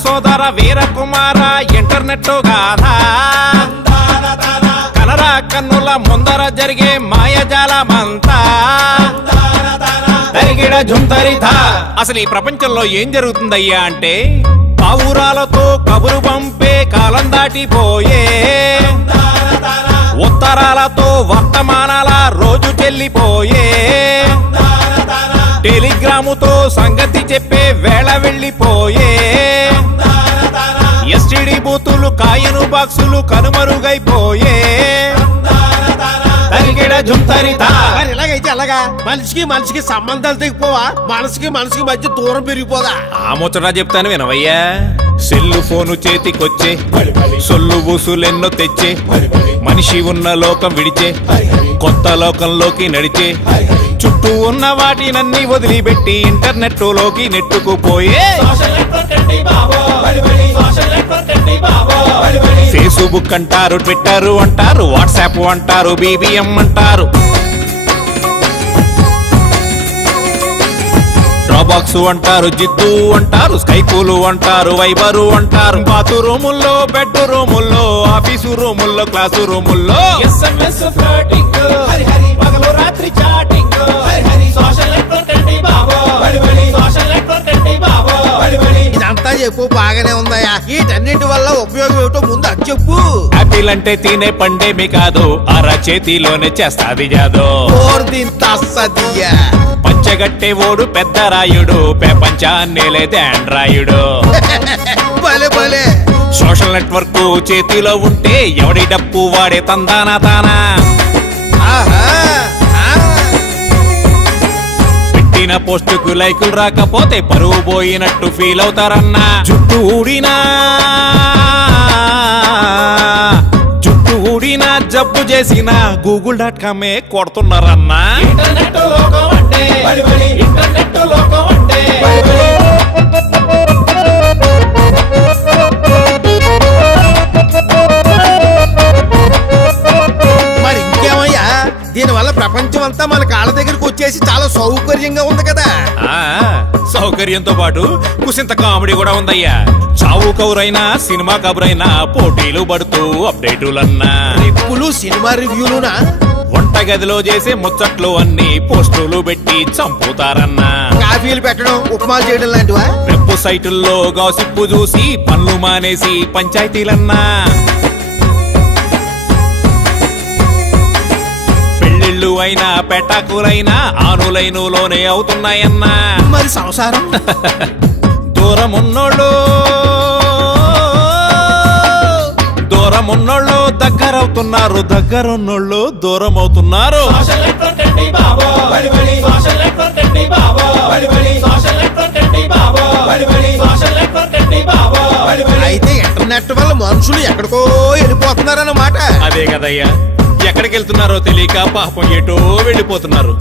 సోదర వీరకుమార ఇంటర్నెట్ గాథా కలరా కన్నుల ముందర జరిగే మాయజాలమంతా తరిగిడ జుంతరితా. అసలు ఈ ప్రపంచంలో ఏం జరుగుతుందయ్యా అంటే పావురాలతో కబురు పంపే కాలం దాటిపోయే, ఉత్తరాలతో వర్తమానాల రోజు చెల్లిపోయే, టెలిగ్రాముతో సంగతి చెప్పే వేళ వెళ్ళిపోయే, ఎస్టిడి బూతులు కాయను బాక్సులు కనుమరుగైపోయే. ఇలాగైతే అలాగా మనిషికి మనిషికి సంబంధాలు తెగిపోవా, మనసుకి మనసుకి మధ్య దూరం పెరిగిపోదా? ఆ ముచ్చట చెప్తాను వినవయ్యా. సెల్లు ఫోను చేతికొచ్చే సొల్లు బూసులెన్నో తెచ్చే, మనిషి ఉన్న లోకం విడిచే కొత్త లోకంలోకి నడిచే, చుట్టూ ఉన్న వాటినన్నీ వదిలిపెట్టి ఇంటర్నెట్ లోకి నెట్టుకుపోయే. ఫేస్బుక్ అంటారు, ట్విట్టర్ అంటారు, వాట్సాప్ అంటారు, BBM అంటారు, డ్రాబాక్స్ అంటారు, జిద్దు అంటారు, స్కైపులు అంటారు, వైబరు అంటారు, బాతు రూముల్లో, బెడ్ రూముల్లో, ఆఫీసు రూముల్లో, క్లాసు రూముల్లో SMS ఫ్లోటింగ్, పగలు రాత్రి చాటింగ్, సోషల్ నెట్వర్క్ అంటే బాబో, సోషల్ నెట్వర్క్ అంటే బాబో. ఇదంతా చెప్పు బాగానే ఉందయ్యా, వీటన్నిటి వల్ల ఉపయోగం ఏమిటో ముందు అది చెప్పు. యాపిల్ అంటే తినే పండేమి కాదు, అర చేతిలోనే చేస్తాది జాదో. పంచగట్టే ఓడు పెద్ద రాయుడు, ప్రపంచాన్నే లేదే ఆండ్రాయుడు. సోషల్ నెట్వర్క్ చేతిలో ఉంటే ఎవడి డప్పు వాడే తందానా తానా. పెట్టిన పోస్టుకు లైకులు రాకపోతే పరువు పోయినట్టు ఫీల్ అవుతారన్నా. జుట్టు ఊడినా జబ్బు చేసిన google.com కొడుతున్నారన్నా. ఇంటర్నెట్ లోకం అంటే ఇంటర్నెట్ లోకం అంటే మరి ఇంకేమయ్యా, దీనివల్ల ప్రపంచం అంతా మన కాళ్ళ దగ్గరకు వచ్చేసి చాలా సౌకర్యంగా ఉంది కదా. సౌకర్యంతో పాటు కుసింత కామెడీ కూడా ఉందయ్యా. చావు కబురైనా సినిమా కబురైనా పోటీలు పడుతూ అప్డేటులన్నా, రిప్పులు సినిమా రివ్యూలునా, వంటగదిలో చేసే ముచ్చట్లు అన్ని పోస్టులు పెట్టి చంపుతారన్నా. కాఫీలు పెట్టడం, ఉప్మాలు చేయడం లాంటివా? వెబ్ సైటుల్లో గాసిప్పు చూసి పనులు మానేసి పంచాయతీలన్నా. పెళ్లిళ్ళు అయినా పెటాకులైనా ఆనులైనులోనే అవుతున్నాయన్నా. మరి సంసారం దూరమున్నోళ్ళు దగ్గరవుతున్నారు, దగ్గరున్నోళ్ళు దూరం అవుతున్నారు. అయితే ఇంటర్నెట్ వల్ల మనుషులు ఎక్కడికో వెళ్ళిపోతున్నారన్నమాట. అదే కదయ్యా, ఎక్కడికి వెళ్తున్నారో తెలియక పాపం ఎటో వెళ్ళిపోతున్నారు.